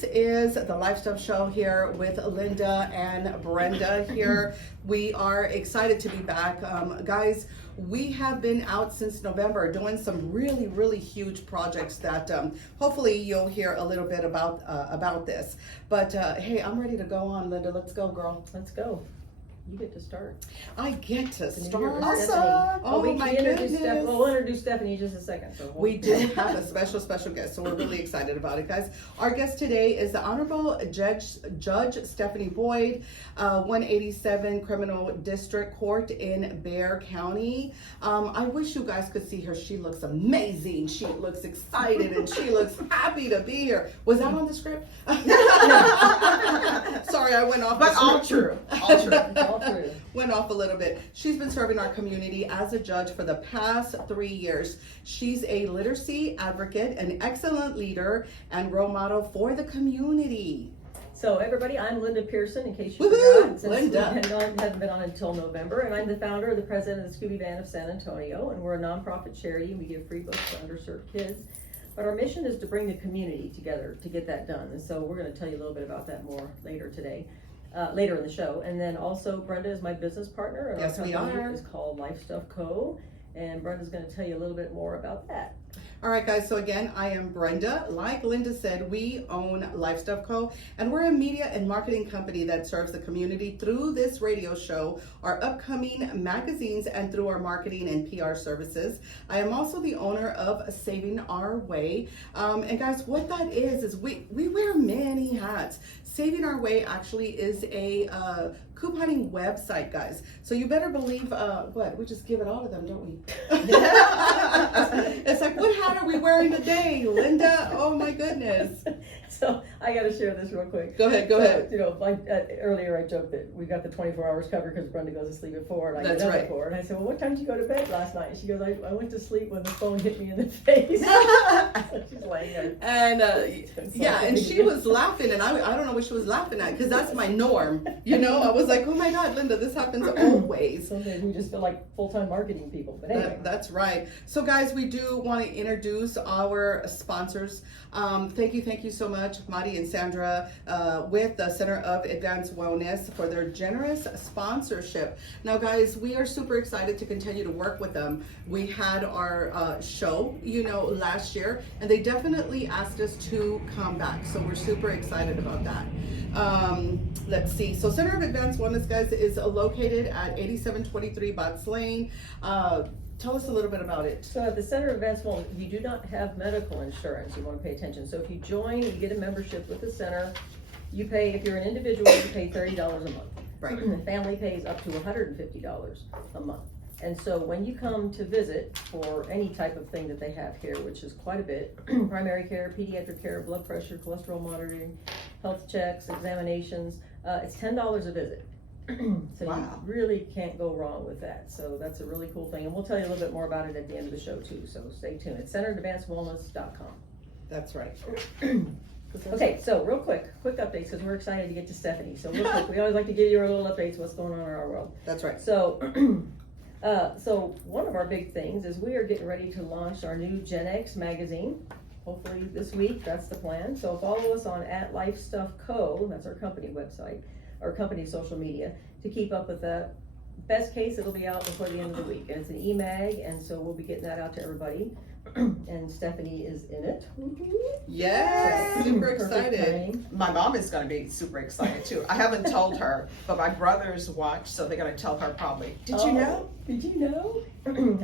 This is the Life Stuff Show here with Linda and Brenda here. We are excited to be back. Guys, we have been out since November doing some really huge projects that hopefully you'll hear a little bit about this. But hey, I'm ready to go on, Linda. Let's go, girl. Let's go. You get to start. I get to start. Awesome. Oh my goodness. We'll introduce Stephanie in just a second. So we do have a special guest, so we're really excited about it, guys. Our guest today is the Honorable Judge Stephanie Boyd, 187 Criminal District Court in Bexar County. I wish you guys could see her. She looks amazing. She looks excited and she looks happy to be here. Was that on the script? Sorry, I went off. But the all script. true. All true. All true. Went off a little bit. She's been serving our community as a judge for the past 3 years. She's a literacy advocate, an excellent leader, and role model for the community. So everybody, I'm Linda Pearson, in case you Woohoo! forgot. Since Linda. Hasn't been on until November, and I'm the founder and the president of the Scooby Van of San Antonio, and we're a nonprofit charity, and we give free books to underserved kids. But our mission is to bring the community together to get that done, and so we're going to tell you a little bit about that more later today. Later in the show. And then also Brenda is my business partner, and yes, our company we are. is called Life Stuff Co. And Brenda's going to tell you a little bit more about that. All right, guys, so again, I am Brenda. Like Linda said, we own Life Stuff Co., and we're a media and marketing company that serves the community through this radio show, our upcoming magazines, and through our marketing and PR services. I am also the owner of Saving Our Way. And guys, what that is we wear many hats. Saving Our Way actually is a couponing website, guys. So you better believe, we just give it all to them, don't we? It's like, what hat are we wearing today, Linda? Oh my goodness. So I got to share this real quick. Go ahead. You know, like earlier I joked that we got the 24 hours covered because Brenda goes to sleep at 4 and I get up at 4. And I said, well, what time did you go to bed last night? And she goes, I went to sleep when the phone hit me in the face. So she's laying there. And and she was laughing, and I don't know what she was laughing at, because that's my norm. You know, I was like, oh my God, Linda, this happens always. Sometimes we just feel like full-time marketing people. But anyway. That's right. So guys, we do want to introduce our sponsors. Thank you so much, Madi and Sandra, with the Center of Advanced Wellness for their generous sponsorship. Now guys, we are super excited to continue to work with them. We had our show, last year, and they definitely asked us to come back. So we're super excited about that. Let's see. So Center of Advanced Wellness, guys, is located at 8723 Botts Lane. Tell us a little bit about it. So at the Center of Advanced Wellness, if you do not have medical insurance, you want to pay attention. So if you join, you get a membership with the center. You pay, if you're an individual, you pay $30 a month. Right. The family pays up to $150 a month. And so when you come to visit for any type of thing that they have here, which is quite a bit, primary care, pediatric care, blood pressure, cholesterol monitoring, health checks, examinations, it's $10 a visit. So wow. You really can't go wrong with that. So that's a really cool thing. And we'll tell you a little bit more about it at the end of the show too. So stay tuned. It's centeredadvancedwellness.com. That's right. Okay, so real quick updates, because we're excited to get to Stephanie. So real quick, we always like to give you our little updates, what's going on in our world. That's right. So, so one of our big things is we are getting ready to launch our new GenX magazine. Hopefully this week, that's the plan. So follow us on @LifeStuffCo, that's our company website, our company social media, to keep up with that. Best case, it'll be out before the end of the week. And it's an e-mag, and so we'll be getting that out to everybody. And Stephanie is in it. Yes, super excited. My mom is going to be super excited too. I haven't told her, but my brothers watch, so they're going to tell her probably. Did you know? Did you know?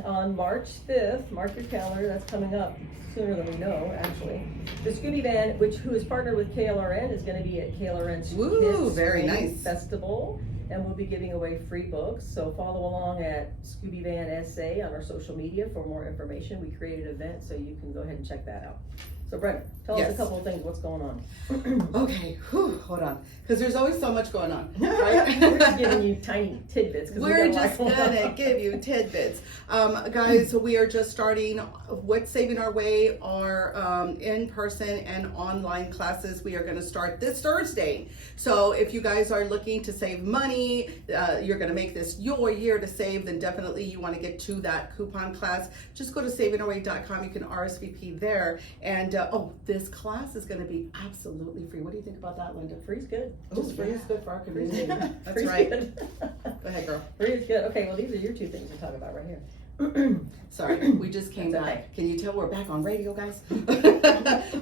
On March 5th, mark your calendar, that's coming up sooner than we know, actually. The Scooby Van, who is partnered with KLRN, is going to be at KLRN's Kids very nice Festival. And we'll be giving away free books. So follow along at Scooby Van SA on our social media for more information. We created an event, so you can go ahead and check that out. So Brenda, tell us a couple of things, what's going on? Okay, hold on, because there's always so much going on, right? We're just giving you tiny tidbits. We're just gonna give you tidbits. Guys, we are just starting with Saving Our Way, our in-person and online classes. We are gonna start this Thursday. So if you guys are looking to save money, you're gonna make this your year to save, then definitely you wanna get to that coupon class. Just go to savingourway.com, you can RSVP there. And this class is going to be absolutely free. What do you think about that, Linda? Free's good. Just free is good for our community. That's Free's right. good. Go ahead, girl. Free is good. Okay, well, these are your two things to talk about right here. Sorry, we just came That's back. okay. Can you tell we're back on radio, guys?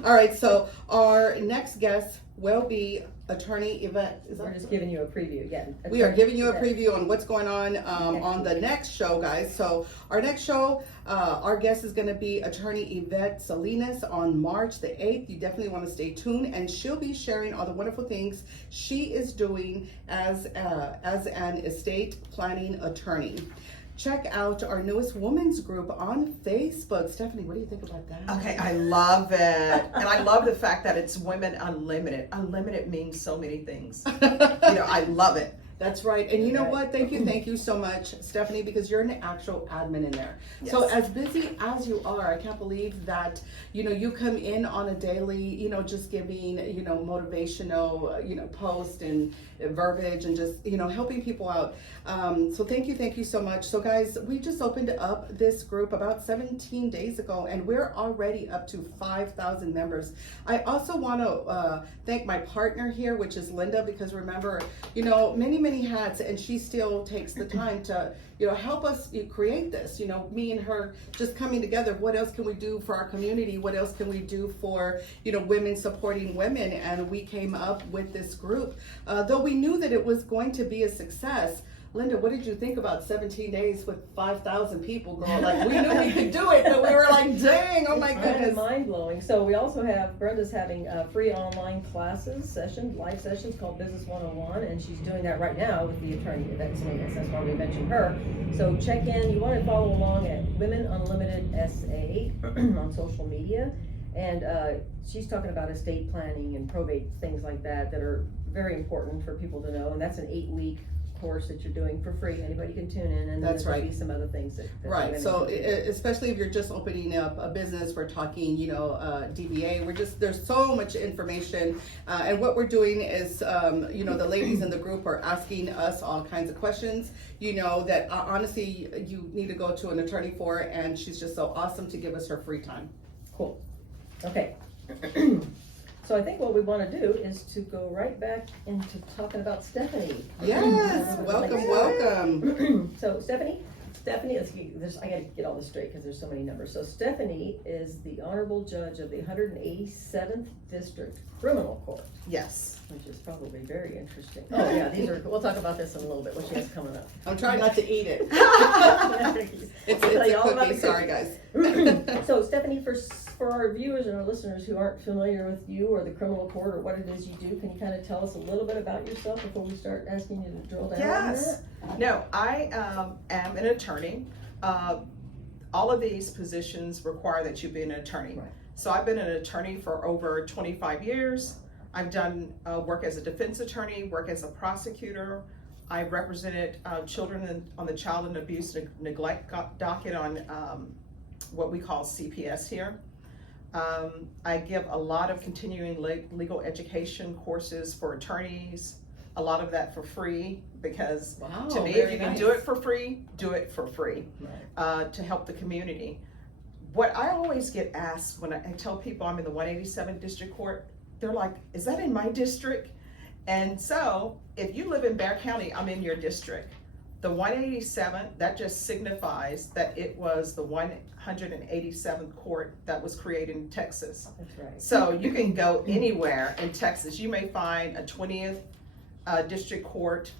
All right, so our next guest will be attorney Yvette. We're just giving you a preview again. We are giving you a Yeah. preview on what's going on the next show, guys. So our next show, our guest is going to be attorney Yvette Salinas on March the 8th. You definitely want to stay tuned, and she'll be sharing all the wonderful things she is doing as an estate planning attorney. Check out our newest women's group on Facebook. Stephanie, what do you think about that? Okay, I love it. And I love the fact that it's Women Unlimited. Unlimited means so many things. I love it. That's right. And you know Right. what? Thank you so much, Stephanie, because you're an actual admin in there. So Yes. as busy as you are, I can't believe that, you come in on a daily, just giving, motivational, post and verbiage and just, helping people out. So thank you so much. So guys, we just opened up this group about 17 days ago, and we're already up to 5,000 members. I also want to thank my partner here, which is Linda, because remember, many hats, and she still takes the time to help us create this. Me and her just coming together. What else can we do for our community? What else can we do for women supporting women? And we came up with this group, though we knew that it was going to be a success. Linda, what did you think about 17 days with 5,000 people, girl? Like, we knew we could do it, but we were like, dang, oh my goodness. Mind blowing. So we also have, Brenda's having free online live sessions called Business 101, and she's doing that right now with the attorney Yvette Salinas. That's why we mentioned her. So check in. You want to follow along at Women Unlimited SA on social media. And she's talking about estate planning and probate, things like that are very important for people to know. And that's an 8-week course that you're doing for free. Anybody can tune in, and That's there'll right. be some other things that Right. So especially if you're just opening up a business, we're talking, DBA. There's so much information, and what we're doing is, the ladies in the group are asking us all kinds of questions, that honestly you need to go to an attorney for, and she's just so awesome to give us her free time. Cool. Okay. So I think what we want to do is to go right back into talking about Stephanie. Yes, welcome. So Stephanie, I got to get all this straight because there's so many numbers. So Stephanie is the Honorable Judge of the 187th District Criminal Court, Yes. which is probably very interesting. Oh yeah, we'll talk about this in a little bit, what she has coming up. I'm trying not to eat it. It's I'll tell a you all about cookie, the sorry cookie. guys. So Stephanie, for our viewers and our listeners who aren't familiar with you or the criminal court or what it is you do, can you kind of tell us a little bit about yourself before we start asking you to drill down Yes. on that? No, I am an attorney. All of these positions require that you be an attorney. Right. So I've been an attorney for over 25 years. I've done work as a defense attorney, work as a prosecutor. I've represented children on the child and abuse neglect docket on what we call CPS here. I give a lot of continuing legal education courses for attorneys, a lot of that for free, because Wow, to me, if very you can nice. do it for free, do it for free, Right. to help the community. What I always get asked when I tell people I'm in the 187th District Court, they're like, is that in my district? And so, if you live in Bexar County, I'm in your district. The 187th, that just signifies that it was the 187th court that was created in Texas. That's right. So you can go anywhere in Texas. You may find a 20th district court,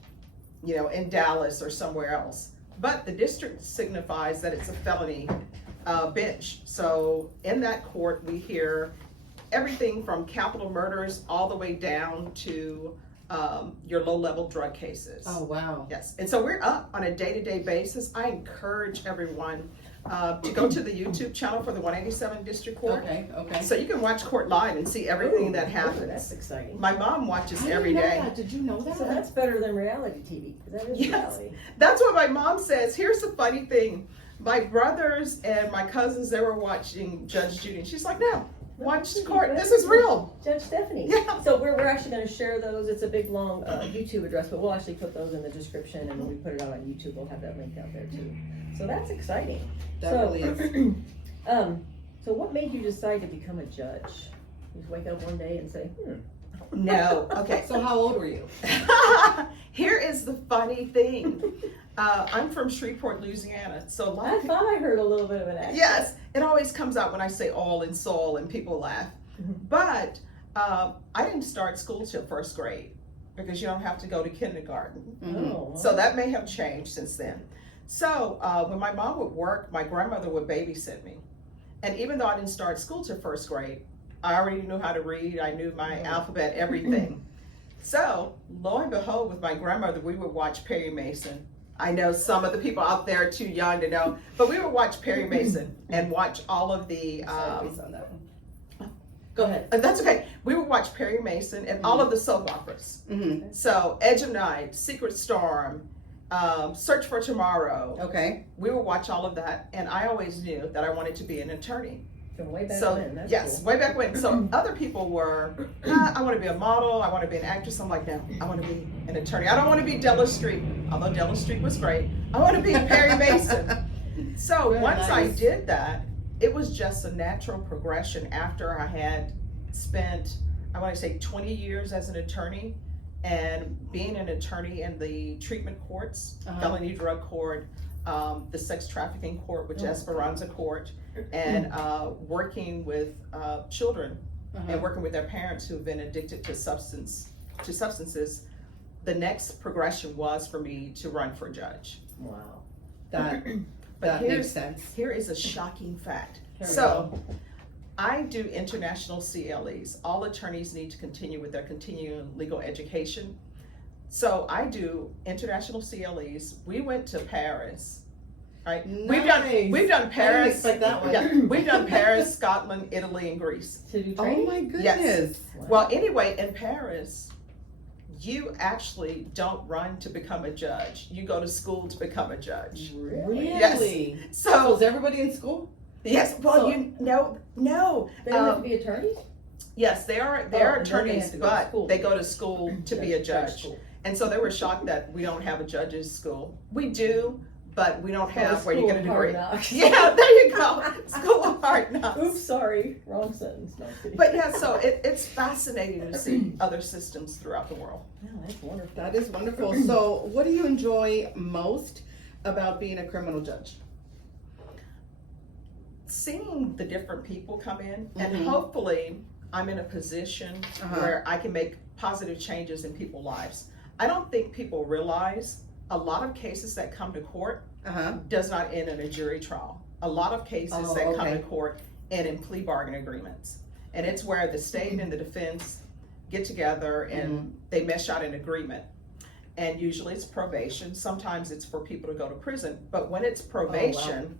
in Dallas or somewhere else. But the district signifies that it's a felony bench. So in that court, we hear everything from capital murders all the way down to your low-level drug cases. Oh, wow. Yes, and so we're up on a day-to-day basis. I encourage everyone to go to the YouTube channel for the 187th District Court. Okay. So you can watch court live and see everything that Ooh, happens. that's exciting. My mom watches I didn't every know day. that. Did you know that? So that's better than reality TV, because that is Yes. reality. That's what my mom says. Here's the funny thing. My brothers and my cousins, they were watching Judge Judy. And she's like, no, watch the court. This is real. Judge Stephanie. Yeah. So we're actually going to share those. It's a big, long YouTube address, but we'll actually put those in the description, and when we put it out on YouTube, we'll have that link out there too. So that's exciting. That really is. So what made you decide to become a judge? You just wake up one day and say, No, okay. So how old were you? Here is the funny thing. I'm from Shreveport, Louisiana. So a lot I of people, thought I heard a little bit of an accent. yes, it always comes out when I say all and soul and people laugh. But I didn't start school till first grade because you don't have to go to kindergarten. Oh, So that may have changed since then. So when my mom would work, my grandmother would babysit me. And even though I didn't start school till first grade, I already knew how to read. I knew my alphabet, everything. So lo and behold, with my grandmother, we would watch Perry Mason. I know some of the people out there are too young to know, but we would watch Perry Mason and watch all of the, Sorry, on that one. Go ahead. that's okay. We would watch Perry Mason and all of the soap operas. Mm-hmm. So Edge of Night, Secret Storm, Search for Tomorrow. Okay. We would watch all of that, and I always knew that I wanted to be an attorney. From way back So when. That's yes, cool. way back when. So other people were, I want to be a model, I want to be an actress. I'm like, no, I want to be an attorney. I don't want to be Della Street, although Della Street was great. I want to be Perry Mason. So Very once I nice. did that, it was just a natural progression after I had spent, I want to say 20 years as an attorney, and being an attorney in the treatment courts, felony drug court, the sex trafficking court, which is Esperanza Court, and working with children and working with their parents who have been addicted to substances. The next progression was for me to run for judge. Wow. That But makes sense. Here is a shocking fact. Here we So I do international CLEs. All attorneys need to continue with their continuing legal education. So I do international CLEs. We went to Paris, right? Nice. We've done I didn't Paris. expect that one. Yeah, we've done Paris, Scotland, Italy, and Greece. To do Oh training? my goodness. Yes. Wow. Well, anyway, in Paris, you actually don't run to become a judge. You go to school to become a judge. Really? Yes. So So is everybody in school? yes, well, So- no. They don't have to be attorneys? Yes, they are Oh, and then they attorneys, have to go to but school. they go to school to be a Judge judge. school. And so they were shocked that we don't have a judge's school. We do, but we don't Oh, have where you school get a of hard degree. knocks. Yeah, there you go. School of hard knocks. Oops, sorry. Wrong sentence. No, I'm kidding. But yeah, so it's fascinating to see other systems throughout the world. Yeah, that's wonderful. That is wonderful. So what do you enjoy most about being a criminal judge? Seeing the different people come in, and Mhm. hopefully I'm in a position Uh-huh. where I can make positive changes in people's lives. I don't think people realize a lot of cases that come to court Uh-huh. does not end in a jury trial. A lot of cases Oh, that come okay. to court end in plea bargain agreements. And it's where the state and the defense get together and they mesh out an agreement. And usually it's probation. Sometimes it's for people to go to prison. But when it's probation,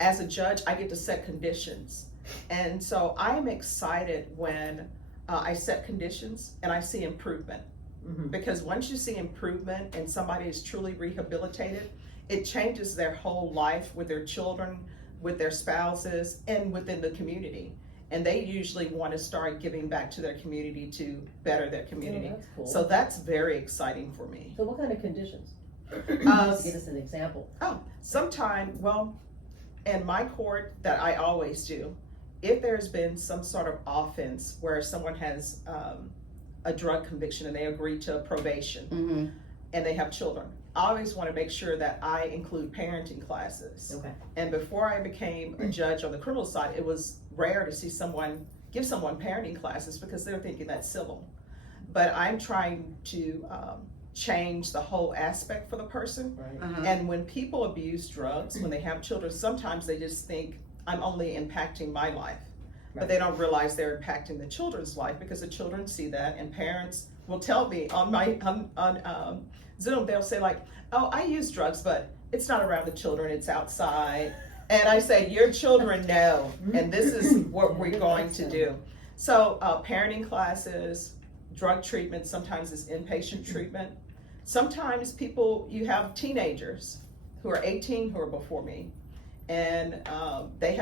as a judge, I get to set conditions. And so I am excited when I set conditions and I see improvement. Mhm. Because once you see improvement and somebody is truly rehabilitated, it changes their whole life with their children, with their spouses, and within the community. And they usually want to start giving back to their community to better their community. Oh, that's cool. So that's very exciting for me. So what kind of conditions? Uh, Just give us an example. Sometime, well, in my court that I always do, if there's been some sort of offense where someone has a drug conviction and they agree to probation Mm-hmm. and they have children, I always want to make sure that I include parenting classes. Okay. And before I became a judge on the criminal side, it was rare to see someone give someone parenting classes because they're thinking that's civil. But I'm trying to change the whole aspect for the person. Right. Uh-huh. And when people abuse drugs, when they have children, sometimes they just think I'm only impacting my life. But Right. they don't realize they're impacting the children's life because the children see that, and parents will tell me on my on Zoom, they'll say like, oh, I use drugs, but it's not around the children, it's outside. And I say, your children know, and this is what we're going to do. So parenting classes, drug treatment, sometimes it's inpatient treatment. Sometimes people, you have teenagers who are 18 who are before me, and they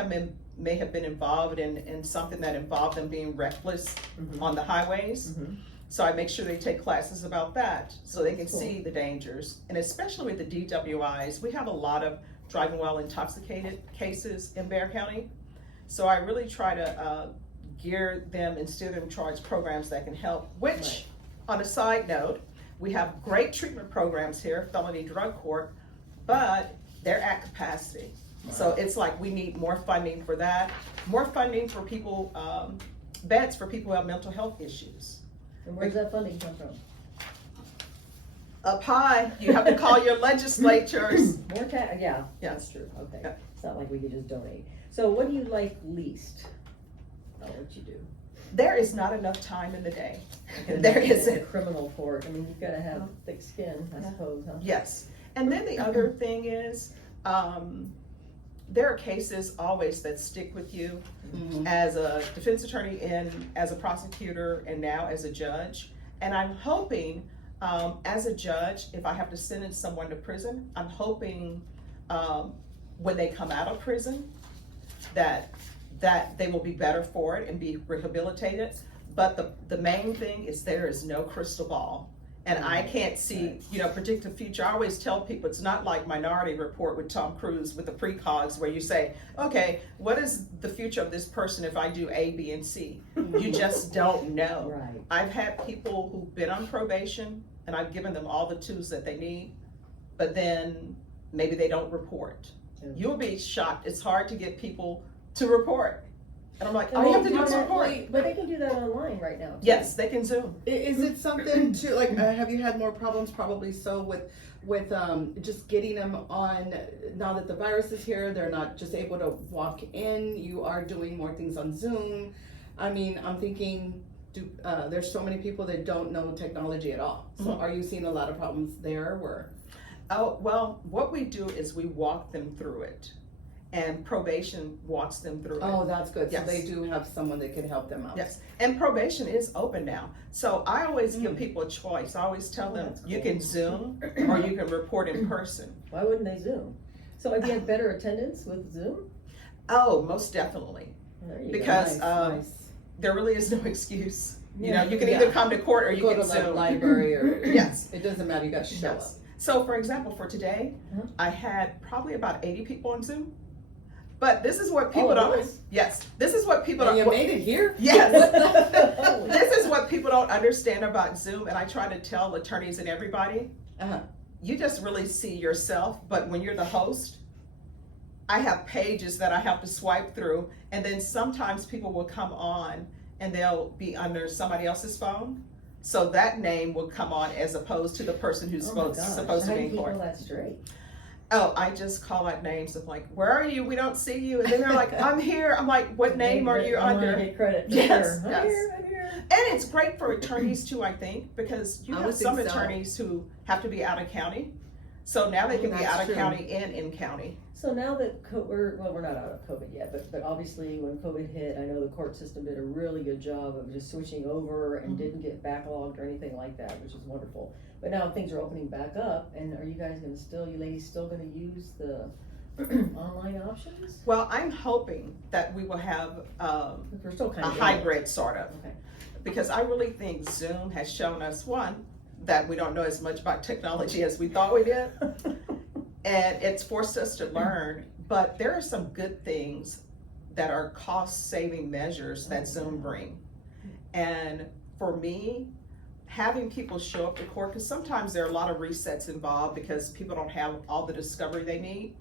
may have been involved in something that involved them being reckless Mhm. on the highways. Mhm. So I make sure they take classes about that so they can Cool. see the dangers. And especially with the DWIs, we have a lot of driving while intoxicated cases in Bexar County. So I really try to gear them and steer them towards programs that can help, which, Right. on a side note, we have great treatment programs here, felony drug court, but they're at capacity. So it's like we need more funding for that, more funding for people, beds for people who have mental health issues. And where's that funding come from? Up high, you have to call your legislatures. More tax, yeah, that's Yes. true, okay. Yeah. It's not like we could just donate. So what do you like least about what you do? There is not enough time in the day. I can There imagine it's a isn't. criminal court, I mean, you've gotta have thick skin, I suppose, huh? Yes. And then the other thing is, there are cases always that stick with you as a defense attorney and as a prosecutor and now as a judge. And I'm hoping, as a judge, if I have to sentence someone to prison, I'm hoping when they come out of prison that they will be better for it and be rehabilitated. But the main thing is there is no crystal ball. And I can't see, predict the future. I always tell people it's not like Minority Report with Tom Cruise with the precogs where you say, okay, what is the future of this person if I do A, B, and C? You just don't know. Right. I've had people who've been on probation and I've given them all the tools that they need, but then maybe they don't report. Yeah. You'll be shocked. It's hard to get people to report. And I'm like, And all you they have to can do is that- report. But they can do that online right now. too. Yes, they can Zoom. Is it something to like? Have you had more problems? Probably so with just getting them on. Now that the virus is here, they're not just able to walk in. You are doing more things on Zoom. I mean, I'm thinking. There's so many people that don't know technology at all. So are you seeing a lot of problems there? Where? Oh, well, what we do is we walk them through it. And probation walks them through it. Oh, that's good. Yes. So they do have someone that can help them out. Yes, and probation is open now. So I always give people a choice. I always tell them, that's you cool. can Zoom or you can report in person. Why wouldn't they Zoom? So have you had better attendance with Zoom? Oh, most definitely. There you go. Because Nice. there really is no excuse. Yeah. You can Yeah. either come to court or you Go can to the Zoom. library or Yes. It doesn't matter. You got to show Yes. So for example, for today, I had probably about 80 people on Zoom. But this is what people it don't. was? Yes, this is what people up. And don't. you made it here. Yes. Holy. This is what people don't understand about Zoom, and I try to tell attorneys and everybody. You just really see yourself, but when you're the host, I have pages that I have to swipe through, and then sometimes people will come on and they'll be under somebody else's phone. So that name will come on as opposed to the person who's Oh my gosh. supposed to How be do in you court. keep all that straight? Oh, I just call out names of like, where are you? We don't see you. And then they're like, I'm here. I'm like, what name are you I wanna under? get credit for Yes, sure. yes. I'm here. And it's great for attorneys too, I think, because you I have would some think so. attorneys who have to be out of county. So now they can be That's out of true. county and in county. So now that we're not out of COVID yet, but obviously when COVID hit, I know the court system did a really good job of just switching over and didn't get backlogged or anything like that, which is wonderful. But now things are opening back up, and are you guys you ladies still gonna use the online options? Well, I'm hoping that we will have We're still kind a of hybrid sort of, Okay. because I really think Zoom has shown us, one, that we don't know as much about technology as we thought we did. And it's forced us to learn, but there are some good things that are cost-saving measures that Zoom bring. And for me, having people show up to court, because sometimes there are a lot of resets involved because people don't have all the discovery they need,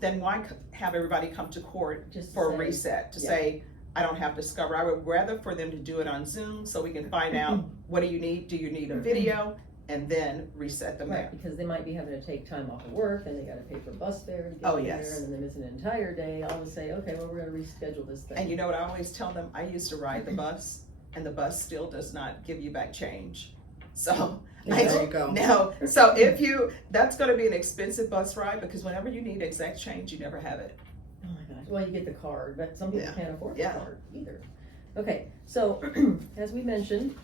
then why have everybody come to court Just to for a say, reset, to yeah. say, I don't have discovery. I would rather for them to do it on Zoom so we can find out, what do you need? Do you need a video? And then reset them Right, there. because they might be having to take time off of work, and they gotta pay for bus fare to get Oh, there, yes. and then they miss an entire day, all to say, okay, well, we're gonna reschedule this thing. And you know what I always tell them? I used to ride the bus, and the bus still does not give you back change. So, There you go. no. So that's gonna be an expensive bus ride, because whenever you need exact change, you never have it. Oh my gosh, well, you get the card, but some people Yeah. can't afford the Yeah. card either. Okay, so, as we mentioned,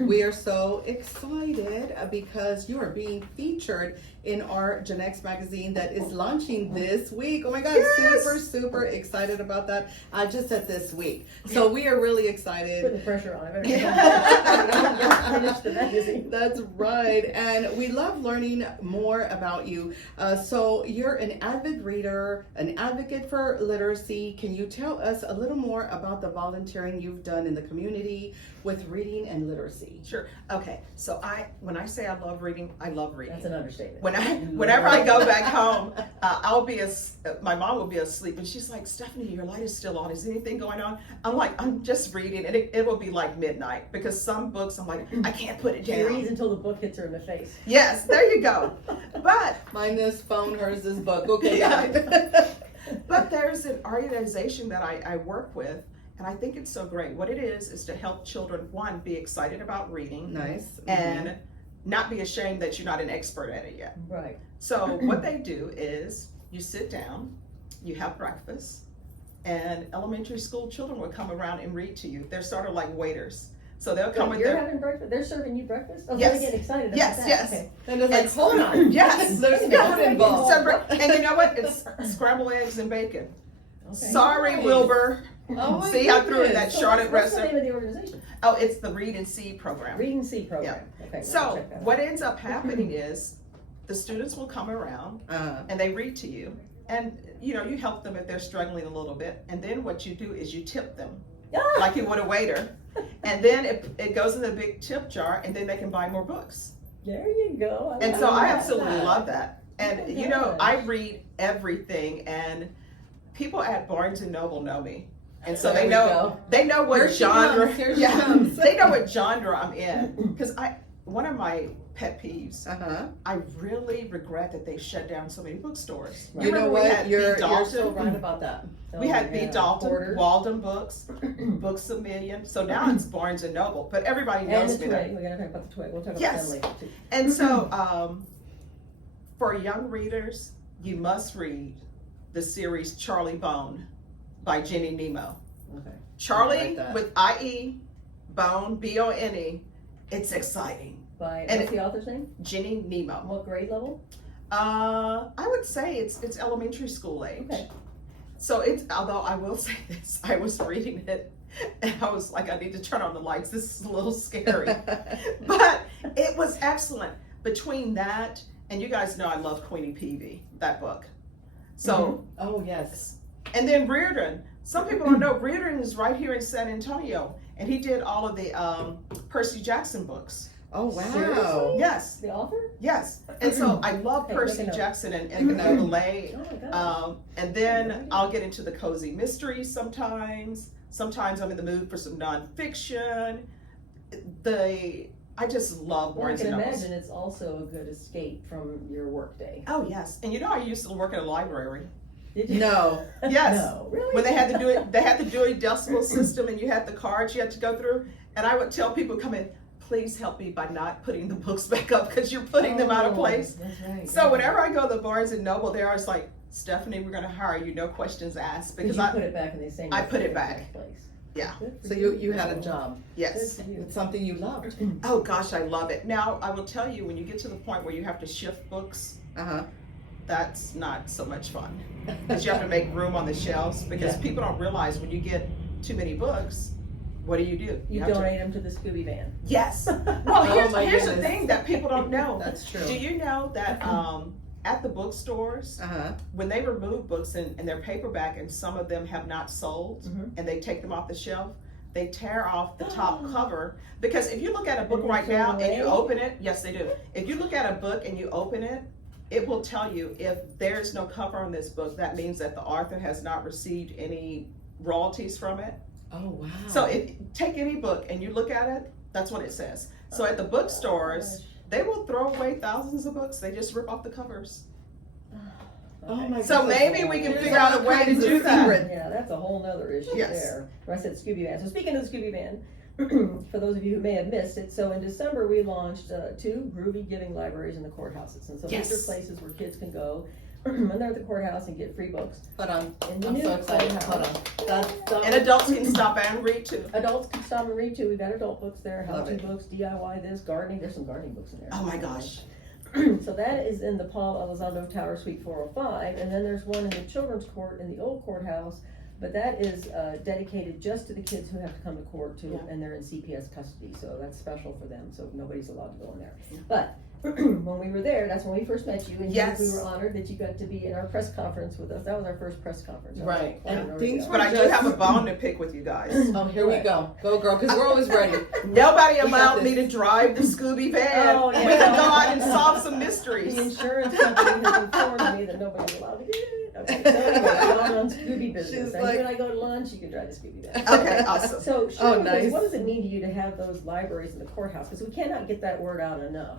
We are so excited because you are being featured in our GenX magazine that is launching this week. Oh my God, Yes! super excited about that. I just said this week. So we are really excited. putting pressure on it. Yeah. finish the magazine. That's right. And we love learning more about you. So you're an avid reader, an advocate for literacy. Can you tell us a little more about the volunteering you've done in the community with reading and literacy? Sure. Okay. So when I say I love reading, I love reading. That's an understatement. Whenever I go back home, my mom will be asleep, and she's like, Stephanie, your light is still on. Is anything going on? I'm like, I'm just reading, and it will be like midnight, because some books I'm like, I can't put it She down. reads until the book hits her in the face. Yes, there you go. But Mine this phone, hers this book. Okay, Yeah. got it. But there's an organization that I work with, and I think it's so great. What it is to help children, one, be excited about reading, Nice. and not be ashamed that you're not an expert at it yet. Right. So what they do is you sit down, you have breakfast, and elementary school children will come around and read to you. They're sort of like waiters. So they'll come with You're their... having breakfast? They're serving you breakfast? Oh, Yes. they get excited about Yes, that. yes. Okay. And it's like, And- hold on. Yes. There's Yes. food involved. And you know what? It's scrambled eggs and bacon. Okay. Sorry, Nice. Wilbur. Oh my See, I threw in that goodness. So Charlotte what's the recipe. name of the organization? Oh, it's the Read and See program. Read and See program. Okay. I'll So check that out. what ends up happening is the students will come around and they read to you, and you help them if they're struggling a little bit, and then what you do is you tip them Ah! like you would a waiter, and then it goes in the big tip jar, and then they can buy more books. There you go. And so I like absolutely that. love that. And Oh my gosh. I read everything, and people at Barnes and Noble know me. And so There they we know go. they know what Here she genre comes, here she comes. they know what genre I'm in. Because one of my pet peeves, I really regret that they shut down so many bookstores. You know remember we what? had You're B. Dalton? so right about that. We Oh, had B. yeah. Dalton, Porter. Walden Books, Books A Million. So now it's Barnes and Noble, but everybody And knows the me there. Twig. We're going to talk about the Twig. We'll talk about Yes. them later too. And so, for young readers, you must read the series Charlie Bone by Jenny Nemo. Okay. Charlie I like that. with I-E, Bone, B-O-N-E. It's exciting. By, And what's the author's name? Jenny Nemo. What grade level? I would say it's elementary school age. Okay. So although I will say this, I was reading it and I was like, I need to turn on the lights. This is a little scary. But it was excellent. Between that, and you guys know I love Queenie Peavy, that book. So, Oh, yes. and then Reardon. Some people don't know Reardon is right here in San Antonio, and he did all of the Percy Jackson books. Oh, wow. Seriously? Yes, The author? yes. And so I love Okay, Percy make a note. Jackson and Enola Lay. Oh my gosh. And then I'll get into the cozy mysteries sometimes. Sometimes I'm in the mood for some nonfiction. I just love Well, I Barnes can and Nobles. imagine it's also a good escape from your work day. Oh yes, and I used to work at a library. Did you? No. Yes. No, really? When they had the Dewey Decimal System, and you had the cards you had to go through, and I would tell people come in, please help me by not putting the books back up because you're putting them out of Oh, place. That's right. So whenever I go to Barnes and Noble, they're always like, Stephanie, we're going to hire you, no questions asked, Because because you put it back in the same. I put it exact back. Place. Yeah. Good for So you had a job. yes. Good for you. It's something you loved. Oh gosh, I love it. Now I will tell you, when you get to the point where you have to shift books, that's not so much fun because you have to make room on the shelves, because Yeah. people don't realize when you get too many books, what do? You have to- donate them to the Scooby van. Yes. Well, Oh, my here's the goodness. thing that people don't know. That's true. Do you know that at the bookstores, when they remove books and they're paperback and some of them have not sold, Mhm. and they take them off the shelf, they tear off the top cover, because if you look at a book And they right throw now it and you away? open it, yes they do. If you look at a book and you open it, it will tell you if there's no cover on this book, that means that the author has not received any royalties from it. Oh, wow. So take any book and you look at it, that's what it says. So at the bookstores, they will throw away thousands of books. They just rip off the covers. Oh my So goodness. maybe we can There's figure out a all way to kinds of do that. secret. Yeah, that's a whole nother issue Yes. there. Where I said Scooby van. So speaking of the Scooby van, for those of you who may have missed it, so in December we launched 2 Groovy Giving Libraries in the courthouses. And so Yes. these are places where kids can go when they're at the courthouse and get free books. Hold on. In the I'm new so excited. courthouse. Hold on. And adults can stop and read too. Adults can stop and read too. We've got adult books there, Love how-to it. books, DIY this, gardening. There's some gardening books in there. Oh my gosh. So that is in the Paul Elizondo Tower Suite 405, and then there's one in the children's court in the old courthouse But that is dedicated just to the kids who have to come to court to, Yeah. and they're in CPS custody, so that's special for them, so nobody's allowed to go in there. Yeah. But when we were there, that's when we first met you, and Yes. we were honored that you got to be in our press conference with us. That was our first press conference. Right. And things But I do have a bone to pick with you guys. Oh, here we go. Go, girl, because we're always ready. Nobody We got allowed this. me to drive the Scooby van. Oh, yeah. We can go out and solve some mysteries. The insurance company has informed me that nobody's allowed to get it. Okay, so anyway, I'm on Scooby business. She's And like- when I go to lunch, you can drive the Scooby van. Okay, awesome. So, share with us, nice. what does it mean to you to have those libraries in the courthouse? Because we cannot get that word out enough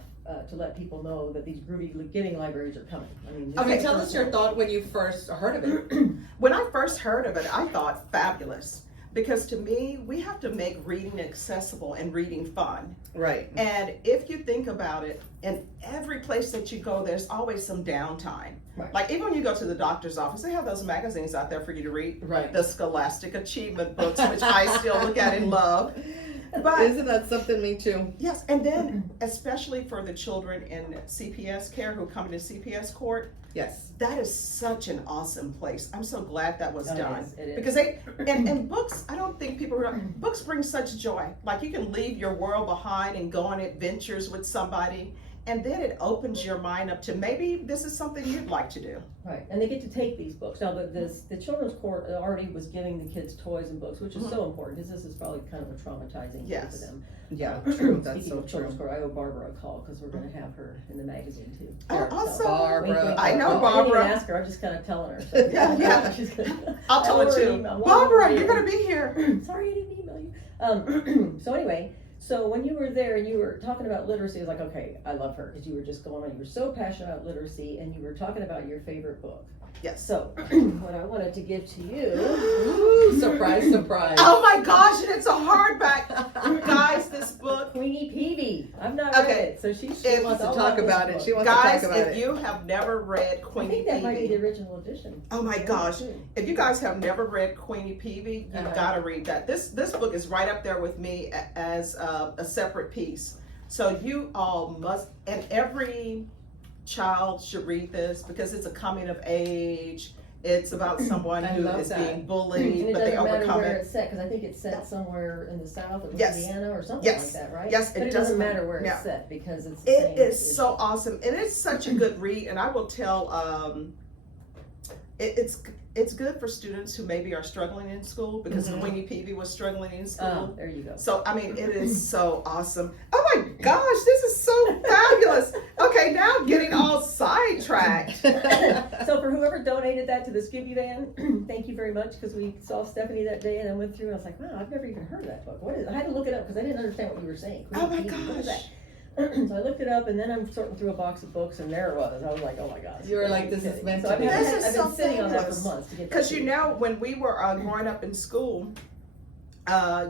to let people know that these Groovy Giving Libraries are coming. I mean, this Okay, is tell the us your first thought when you first heard of it. When I first heard of it, I thought fabulous. Because to me, we have to make reading accessible and reading fun. Right. And if you think about it, in every place that you go, there's always some downtime. Right. Like even when you go to the doctor's office, they have those magazines out there for you to read. Right. The Scholastic Achievement books, which I still look at and love. But Isn't that something? Me too. yes, and then especially for the children in CPS care who come into CPS court, Yes. that is such an awesome place. I'm so glad that was Oh, it done. is, it is. Because they and books, I don't think people books bring such joy. Like you can leave your world behind and go on adventures with somebody, and then it opens your mind up to maybe this is something you'd like to do. Right, and they get to take these books. Now, the children's court already was giving the kids toys and books, which is so important, because this is probably kind of a traumatizing thing Yes. for them. Yeah, true. That's Speaking so of children's true. court, I owe Barbara a call, because we're gonna have her in the magazine too. Oh, So, awesome. Barbara. I know I didn't Barbara. even ask her, I'm just kind of telling her. So, Yeah, yeah. She's gonna, I'll tell I her owe her an too. email. Barbara, you're gonna be here. Sorry, I didn't email you. So anyway, so when you were there and you were talking about literacy, I was like, okay, I love her, because you were just going on, you were so passionate about literacy, and you were talking about your favorite book. Yes. So, what I wanted to give to you, Ooh, surprise, surprise. Oh my gosh, and it's a hardback. Guys, this book. Queenie Peavy. I've not read Okay. it, so she She wants to all talk this about it. book. She wants Guys, to talk about if it. you have never read I Queenie think that might be Peavy, the original edition. oh my gosh. If you guys have never read Queenie Peavy, you've Uh-huh. got to read that. This book is right up there with me as a separate piece. So you all must, and every child should read this because it's a coming of age. It's about someone I who love is that. being And bullied, it but they doesn't matter overcome where it. it's set, because I think it's set somewhere in the south of Yes. Louisiana or something Yes. like that, right? Yes, But it it doesn't doesn't matter where no. it's set, because it's the It same is issue. so awesome, and it's such a good read. And I will tell, it's good for students who maybe are struggling in school because Mhm. Queenie Peavy was struggling in school. Oh, there you go. So, I mean, it is so awesome. Oh my gosh, this is so fabulous. Okay, now I'm getting all sidetracked. So for whoever donated that to the Scooby van, thank you very much, because we saw Stephanie that day and I went through and I was like, wow, I've never even heard of that book. What is it? I had to look it up because I didn't understand what you were saying. Oh my What is gosh. that? So I looked it up, and then I'm sorting through a box of books, and there it was. I was like, oh my gosh. You were like, this is meant to be. This is I've so been sitting on that fabulous. for months to get that. Because to you know, when we were growing up in school,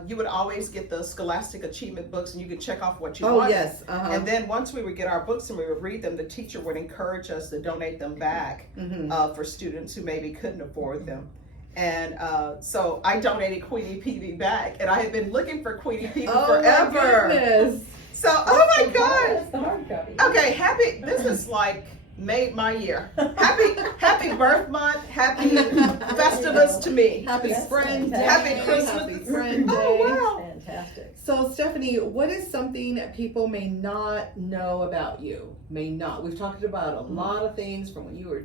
you would always get the Scholastic Achievement books and you could check off what you Oh, wanted. yes. Uh-huh. And then once we would get our books and we would read them, the teacher would encourage us to donate them back Mhm. for students who maybe couldn't afford them. And so I donated Queenie Peavy back, and I had been looking for Queenie Peavy Oh, forever. my goodness. So, oh my That's God. the hard copy. Okay, this is like made my year. Happy birth month, happy Festivus to me. Happy That's Friend Day. fantastic. Happy Christmas. Happy Friend Day. Oh, wow. Fantastic. So, Stephanie, what is something that people may not know about you? May not. We've talked about a lot of things from when you were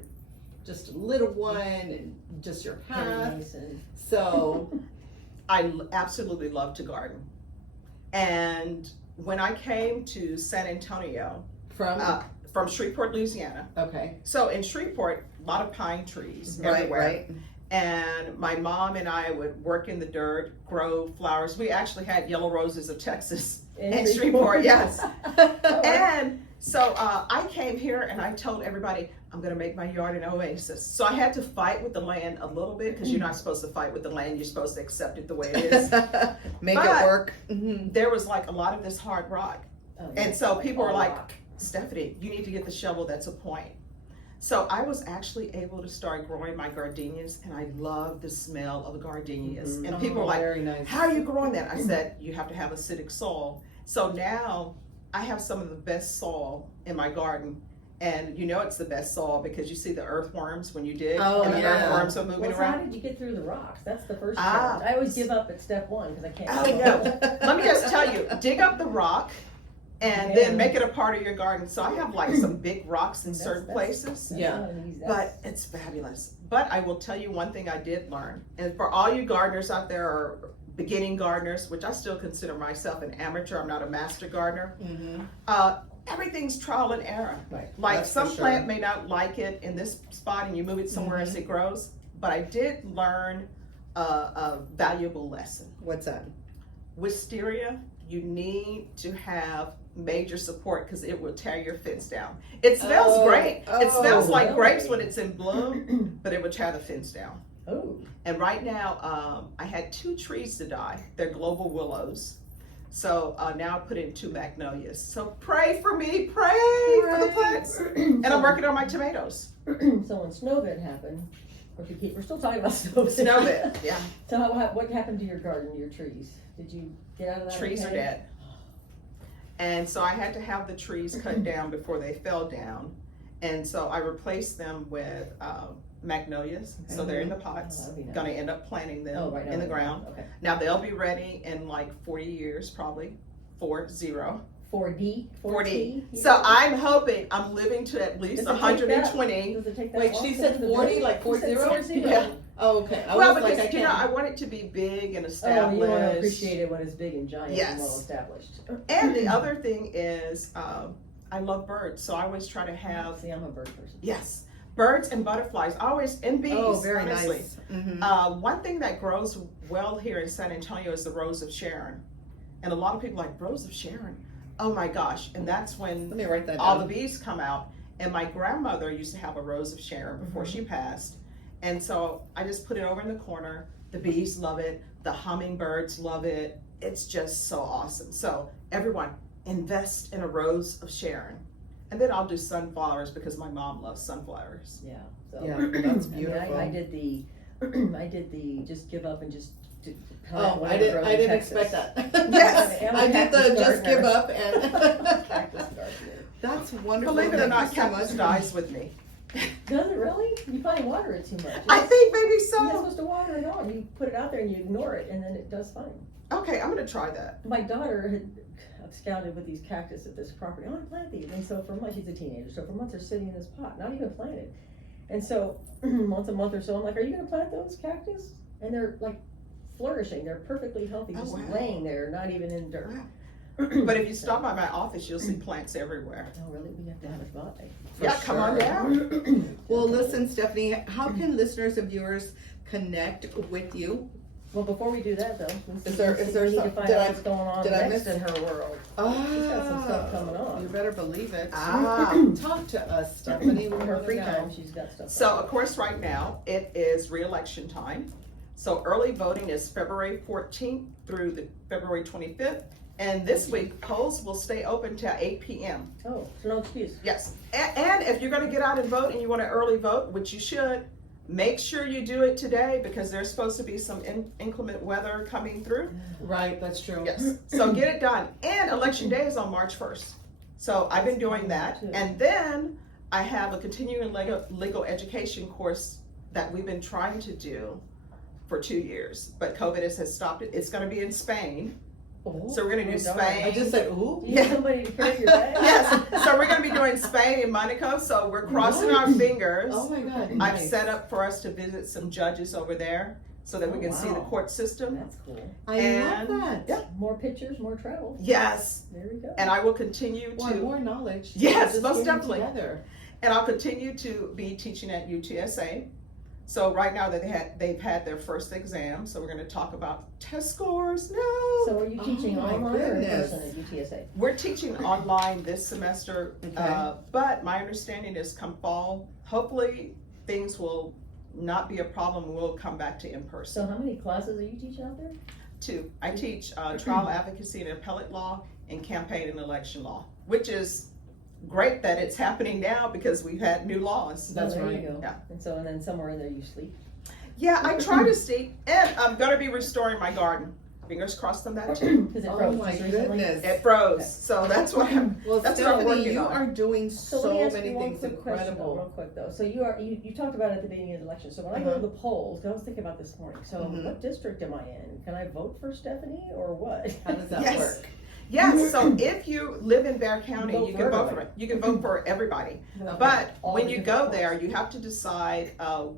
just a little one and just your Very path. nice and So, I absolutely love to garden. And when I came to San Antonio, from Shreveport, Louisiana. okay. So in Shreveport, a lot of pine trees Right, everywhere. right. And my mom and I would work in the dirt, grow flowers. We actually had yellow roses of Texas in Shreveport, yes. And so I came here and I told everybody, I'm going to make my yard an oasis. So I had to fight with the land a little bit because you're not supposed to fight with the land. You're supposed to accept it the way it is. Make But it work. Mhm. There was like a lot of this hard rock. Oh, And so people were all like, rock. Stephanie, you need to get the shovel, that's a point. So I was actually able to start growing my gardenias, and I love the smell of the gardenias. And people were like, Very nice. how are you growing that? I said, you have to have acidic soil. So now I have some of the best soil in my garden. And you know it's the best soil because you see the earthworms when you dig, Oh, and the yeah. earthworms are moving Well, so how around. did you get through the rocks? That's the first Ah. challenge. I always give up at step one because I can't. Oh, no. Let me just tell you, dig up the rock and Yeah. then make it a part of your garden. So I have like some big rocks in certain places, That's Yeah. not an easy- but that's- it's fabulous. But I will tell you one thing I did learn, and for all you gardeners out there or beginning gardeners, which I still consider myself an amateur, I'm not a master gardener, everything's trial and error. Right. Like That's some for plant sure. may not like it in this spot and you move it somewhere as it grows, but I did learn a valuable lesson. What's that? Wisteria, you need to have major support because it will tear your fence down. It smells Oh, great. It oh, smells like really? grapes when it's in bloom, but it will tear the fence down. Oh, And right now, I had 2 trees to die. They're global willows. So now I put in 2 magnolias. So pray for me, pray for the plants. And I'm working on my tomatoes. so when Snowbit happened, we're still talking about Snowbit. Snowbit, yeah. So what happened to your garden, your trees? Did you get out of that? Trees are okay? dead. And so I had to have the trees cut down before they fell down. And so I replaced them with magnolias. So they're in the pots. Oh, that'd be nice. Gonna end up planting them Oh, right now in the they're- ground. Okay. Now they'll be ready in like 40 years, probably. 40. 4D. 40. So I'm hoping I'm living to at least Does it take that- 120. Does it take that Wait, long she to said do the 40, building? like You said 40? 40? Yeah. Oh, okay. I Well, was because like, I you know, can't. I want it to be big and Oh, established. you want to appreciate it when it's big and giant Yes. and well established. And the other thing is, I love birds, so I always try to have See, I'm a bird person. yes, birds and butterflies. Always and bees. Oh, very honestly. nice. Mm-hmm. One thing that grows well here in San Antonio is the Rose of Sharon, and a lot of people are like Rose of Sharon. Oh my gosh! And that's when Let me write that all the down. bees come out. And my grandmother used to have a Rose of Sharon before she passed. And so I just put it over in the corner. The bees love it. The hummingbirds love it. It's just so awesome. So everyone, invest in a Rose of Sharon. And then I'll do sunflowers because my mom loves sunflowers. Yeah. So, Yeah, that's I mean, beautiful. I did the, I did the just give up and just. Oh, I didn't expect that. Yes. I did the just give up and. Cactus gardener. That's wonderful. Believe it or Thank not, you so cactus much. dies with me. Does it really? You probably water it too much. I think maybe You're not so. supposed to water it all. You put it out there and you ignore it, and then it does fine. Okay, I'm gonna try that. My daughter had scouted with these cactus at this property. I want to plant these, and so for months she's a teenager. So for months they're sitting in this pot, not even planted. And so once a month or so, I'm like, "Are you gonna plant those cactus?" And they're like flourishing. They're perfectly healthy, Oh, just wow. laying there, not even in dirt. Wow. But if you stop by my office, you'll see plants everywhere. Oh, really? We have to have it by. Yeah, come on down. Well, listen, Stephanie, how can listeners and viewers connect with you? Well, before we do that, though, Is there we need to some- find did out I- what's going on did I next miss- in her world. Oh, She's got some stuff coming on. You better believe it. Ah. Talk to us, Stephanie. In We her wanna free know. time, she's got stuff. So, of course, right now it is re-election time. So early voting is February 14th through the February 25th. And this week, polls will stay open till 8 p.m. Oh, so no excuse. Yes. And if you're going to get out and vote and you want to early vote, which you should, make sure you do it today because there's supposed to be some inclement weather coming through. Right, that's true. Yes. So get it done. And election day is on March 1st. So I've been doing that. And then I have a continuing legal education course that we've been trying to do for 2 years, but COVID has stopped it. It's going to be in Spain. Oh, So we're going to do darn. Spain. I just said, ooh. Do you have somebody to carry your bag? Yes. So we're going to be doing Spain and Monaco. So we're crossing our fingers. Oh my God. I've nice. set up for us to visit some judges over there so that we Oh, can see the wow. court system. That's cool. I and- love that. yeah. More pictures, more travel. Yes. There we go. And I will continue Well, to, more knowledge. Yes, Just most getting definitely. Together. and I'll continue to be teaching at UTSA. So right now that they've had their first exam, so we're going to talk about test scores. No, So are you teaching Oh, my online or in goodness. person at UTSA? we're teaching online this semester, Okay. but my understanding is come fall, hopefully things will not be a problem. We'll come back to in person. So how many classes are you teaching out there? Two, I teach trial advocacy and appellate law and campaign and election law, which is great that it's happening now because we've had new laws. That's there right. You go. Yeah. And then somewhere in there you sleep. Yeah, I try to sleep, and I'm gonna be restoring my garden. fingers crossed on that too. Because it Oh froze my just recently. goodness. It froze, so that's what I'm, Well, that's what I'm Stephanie, working you on. are doing So so let me ask many you one things quick question, though, incredible. real quick though. So you talked about it at the beginning of the election. So when I go to the polls, 'cause I was thinking about this morning. So Mhm. what district am I in? Can I vote for Stephanie or what? How does that Yes. work? Yes, so if you live in Bexar County, Vote you for can vote for everybody. it. You can vote for everybody. Okay. But All when the you different go there, polls. you have to decide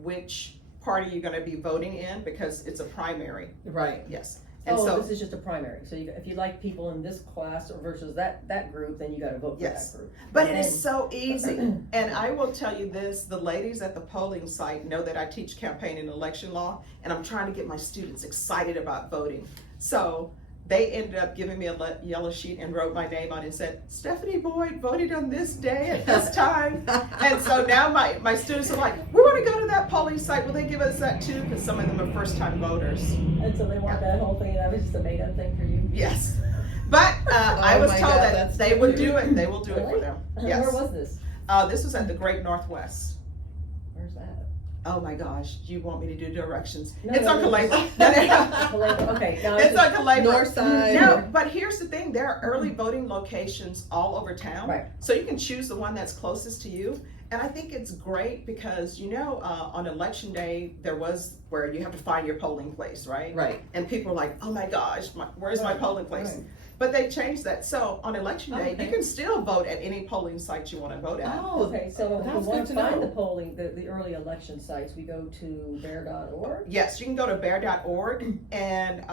which party you're gonna be voting in because it's a primary, Right. yes. And Oh, so, this is just a primary. So if you like people in this class or versus that group, then you gotta vote for Yes. that group. but it And is so easy. And I will tell you this, the ladies at the polling site know that I teach campaign and election law, and I'm trying to get my students excited about voting. So they ended up giving me a yellow sheet and wrote my name on it and said, Stephanie Boyd voted on this day at this time. And so now my students are like, we want to go to that polling site. Will they give us that too? Because some of them are first time voters. And so they want that whole thing, and that was just a made up thing for you? Yes. But I Oh was my told God, that that's they so would cute. do it. They will do it for Really? them. Where Yes. was this? This was at the Great Northwest. Where's that? Oh my gosh, you want me to do directions? No, It's no, on no, Calabria. just- No, no, no. Okay, now It's on Calabria. North side. No, but here's the thing, there are early voting locations all over town. Right. So you can choose the one that's closest to you. And I think it's great because, on election day, there was where you have to find your polling place, right? Right. And people are like, oh my gosh, where's my Right, polling place? right. But they changed that. So on election day, Okay. you can still vote at any polling site you want to vote at. Oh, Okay, so if we that's want good to to find know. the polling, the early election sites, we go to bear.org. Yes, you can go to bear.org and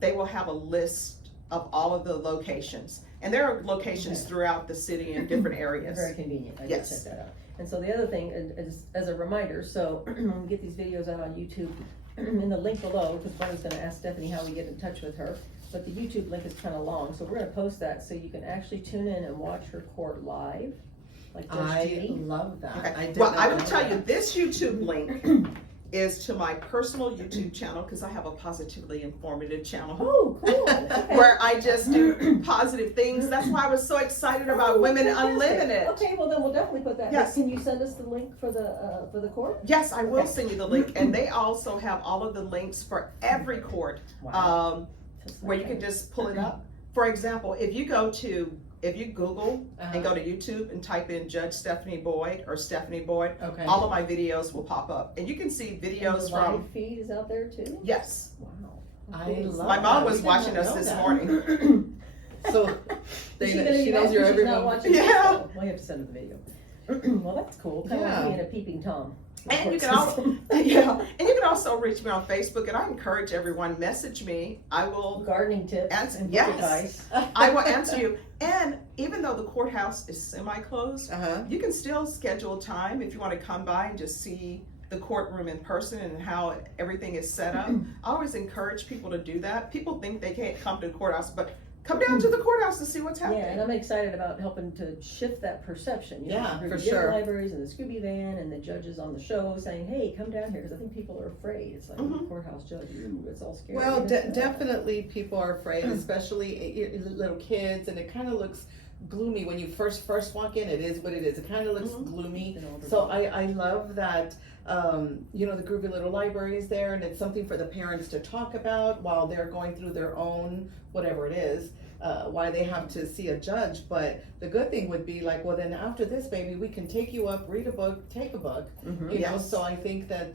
they will have a list of all of the locations. And there are locations Okay. throughout the city in different areas. Very convenient, I Yes. just checked that out. And so the other thing, is as a reminder, so when we get these videos out on YouTube, in the link below, because Brenda's gonna ask Stephanie how we get in touch with her, but the YouTube link is kinda long, so we're gonna post that so you can actually tune in and watch her court live, like Judge I Judy. love that. Okay. I did Well, not I will know tell that. you, this YouTube link is to my personal YouTube channel because I have a positively informative channel Oh, cool, okay. where I just do positive things. That's why I was so excited about Oh, Women fantastic. Unlimited. Okay, well then we'll definitely put that, Yes. can you send us the link for the court? Yes, I will Okay. send you the link. And they also have all of the links for every court where you can just pull it up. For example, if you Google and go to YouTube and type in Judge Stephanie Boyd or Stephanie Boyd, Okay. all of my videos will pop up. And you can see And videos the live from, feed is out there too? yes. Wow. I love My mom that. was We did watching not us know this that. morning. So Is they, she gonna be she mad knows your 'cause every she's not move. watching this? Yeah. Oh, well, you have to send her the video. Well, that's cool, kinda Yeah. like being a peeping Tom. And you can also, yeah, and you can also reach me on Facebook, and I encourage everyone, message me. I will Gardening tips Answer- and book yes. advice. I will answer you. And even though the courthouse is semi-closed, Uh-huh. you can still schedule time if you want to come by and just see the courtroom in person and how everything is set up. I always encourage people to do that. People think they can't come to the courthouse, but come down to the courthouse to see what's Yeah, happening. and I'm excited about helping to shift that perception. You know, Yeah, the for Groovy sure. Giving Libraries and the Scooby van and the judges on the show saying, hey, come down here, because I think people are afraid. It's like, Mhm. courthouse judge, ooh, it's all scary. Well, It's not. definitely people are afraid, especially little kids, and it kind of looks gloomy when you first walk in. It is what it is. It kind of looks Mhm. gloomy. And all the- So I love that, the Groovy Little Library is there, and it's something for the parents to talk about while they're going through their own, whatever it is, why they have to see a judge. But the good thing would be like, well, then after this, baby, we can take you up, read a book, take a book, Mhm. you know, Yes. so I think that,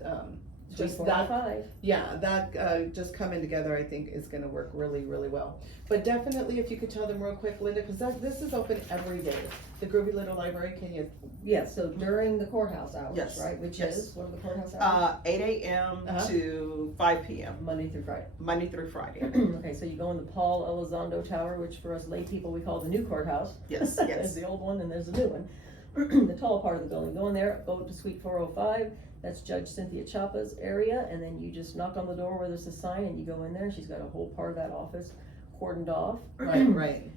just 3, 4, that, 5. yeah, that just coming together, I think, is going to work really, really well. But definitely, if you could tell them real quick, Linda, because this is open every day. The Groovy Little Library, can you? Yeah, so during the courthouse hours, Yes. right, which Yes. is, what are the courthouse hours? 8 a.m. Uh-huh. to 5 p.m. Monday through Friday. Monday through Friday. Okay, so you go in the Paul Elizondo Tower, which for us lay people, we call the new courthouse. Yes, There's yes. the old one and there's the new one. The tall part of the building, go in there, go to suite 405, that's Judge Cynthia Chapa's area, and then you just knock on the door where there's a sign and you go in there, she's got a whole part of that office cordoned off. Right.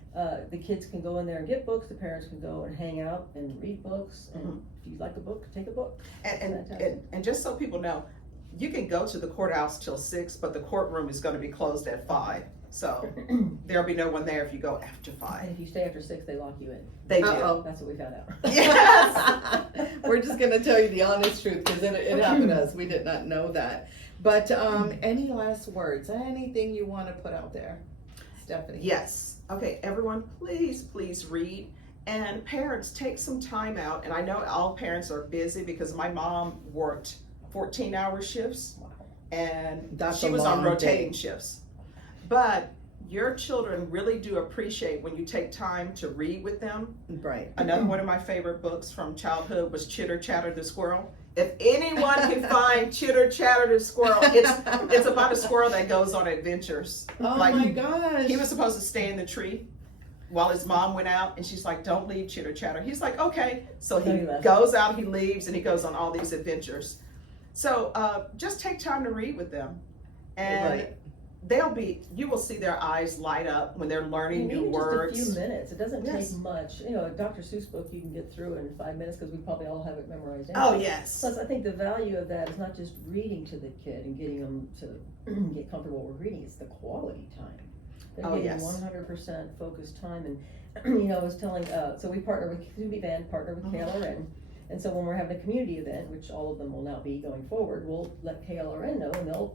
The kids can go in there and get books, the parents can go and hang out and read books, and if you like a book, take a book. And just so people know, you can go to the courthouse till 6, but the courtroom is going to be closed at 5. So there'll be no one there if you go after 5. And if you stay after 6, they lock you in. They do. Uh-oh. That's what we found out. Yes. We're just gonna tell you the honest truth, because it happened to us. We did not know that. But any last words? Anything you want to put out there, Stephanie? Yes. Okay, everyone, please read. And parents, take some time out. And I know all parents are busy because my mom worked 14-hour shifts and That's she a was on long rotating day. shifts. But your children really do appreciate when you take time to read with them. Right. Another one of my favorite books from childhood was Chitter Chatter the Squirrel. If anyone can find Chitter Chatter the Squirrel, it's about a squirrel that goes on adventures. Oh Like, my gosh. He was supposed to stay in the tree while his mom went out, and she's like, don't leave, Chitter Chatter. He's like, okay. So he goes out, he leaves, and he goes on all these adventures. So just take time to read with them. And you will see their eyes light up when they're learning new words. Just a few minutes. It doesn't Yes. take much. You know, a Dr. Seuss book you can get through in 5 minutes because we probably all have it memorized. Oh, anyway. yes. Plus, I think the value of that is not just reading to the kid and getting them to get comfortable with reading. It's the quality time. They're Oh, getting yes. 100% focused time. And, you know, I was telling, so we partner with Groovy Band, partner with KLRN. And so when we're having a community event, which all of them will now be going forward, we'll let KLRN know, and they'll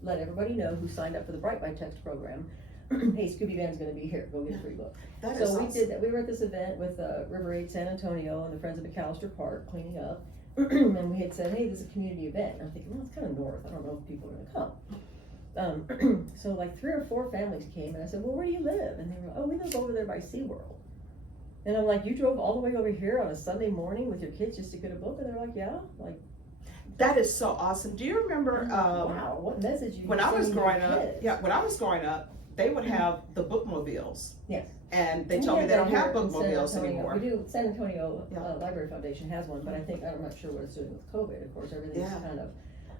let everybody know who signed up for the Bright by Text program. Hey, Scooby Band's going to be here. Go get a free book. That is So we awesome. did that. We were at this event with River 8 San Antonio and the Friends of McAllister Park cleaning up. And we had said, hey, this is a community event. And I'm thinking, well, it's kind of north. I don't know if people are going to come. So like 3 or 4 families came, and I said, well, where do you live? And they were, oh, we live over there by SeaWorld. And I'm like, you drove all the way over here on a Sunday morning with your kids just to get a book? And they're like, yeah. Like, That is so awesome. Do you remember wow, what message you when I was sending your growing up? kids? Yeah, when I was growing up, they would have the Bookmobiles. Yes. And they And told we me they that don't have here in San Bookmobiles Antonio. anymore. We do. San Antonio Yeah. Library Foundation has one, but I think, I'm not sure what it's doing with COVID. Of course, everything's Yeah. kind of.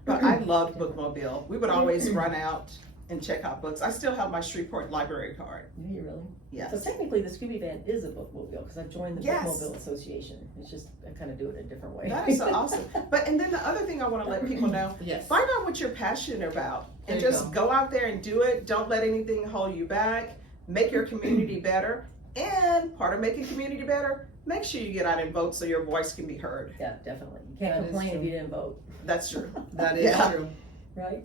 But I loved Bookmobile. We would always run out and check out books. I still have my Shreveport library card. Do you really? Yes. So technically, the Scooby Van is a bookmobile because I've joined the Yes. Bookmobile Association. It's just I kind of do it a different way. That is so awesome. But and then the other thing I want to let people know, Yes. find out what you're passionate about and There you just go out there and do it. Don't let anything hold you back. Make your community better. And part of making community better, make sure you get out and vote so your voice can be heard. Yeah, definitely. You can't That is complain if true. you didn't vote, That's true. That is Yeah. true. right?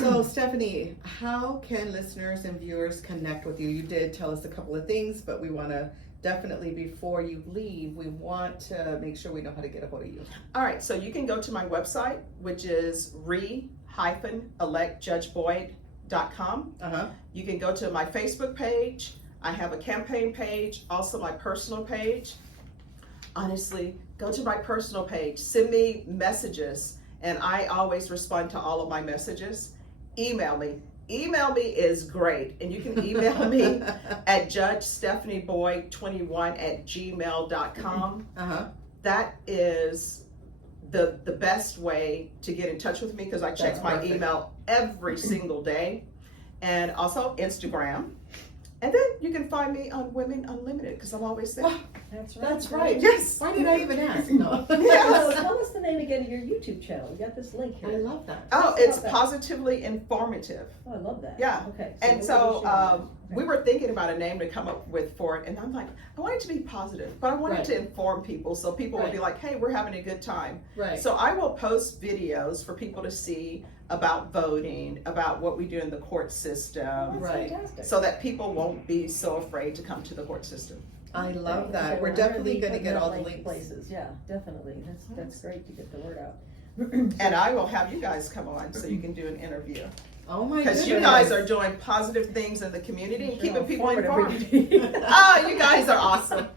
So, Stephanie, how can listeners and viewers connect with you? You did tell us a couple of things, but we want to definitely, before you leave, we want to make sure we know how to get a hold of you. All right, so you can go to my website, which is re-electjudgeboyd.com. Uh-huh. You can go to my Facebook page. I have a campaign page, also my personal page. Honestly, go to my personal page, send me messages, and I always respond to all of my messages. Email me. Email me is great, and you can email me at judgestephanieboyd21@gmail.com. Uh-huh. That is the best way to get in touch with me because I check That's my perfect. email every single day. And also Instagram. And then you can find me on Women Unlimited because I'm always there. That's right. That's right. Yes. Why did I even ask? No. So tell us the name again of your YouTube channel. We got this link here. I love that. Oh, Let's it's talk about- positively informative. Oh, I love that. Yeah. Okay. And we're so gonna share that. we were thinking about a name to come up with for it. And I'm like, I want it to be positive, but I want Right. it to inform people so people will be like, hey, we're having a good time. Right. So I will post videos for people to see about voting, about what we do in the court system, That's Right. fantastic. so that people won't be so afraid to come to the court system. I love that. Okay, We're well, definitely be going to putting get that all the link links. places. Yeah, definitely. That's great to get the word out. And I will have you guys come on so you can do an interview. Oh my goodness. Because you guys are doing positive things in the community and keeping people informed. Informative. Oh, you guys are awesome.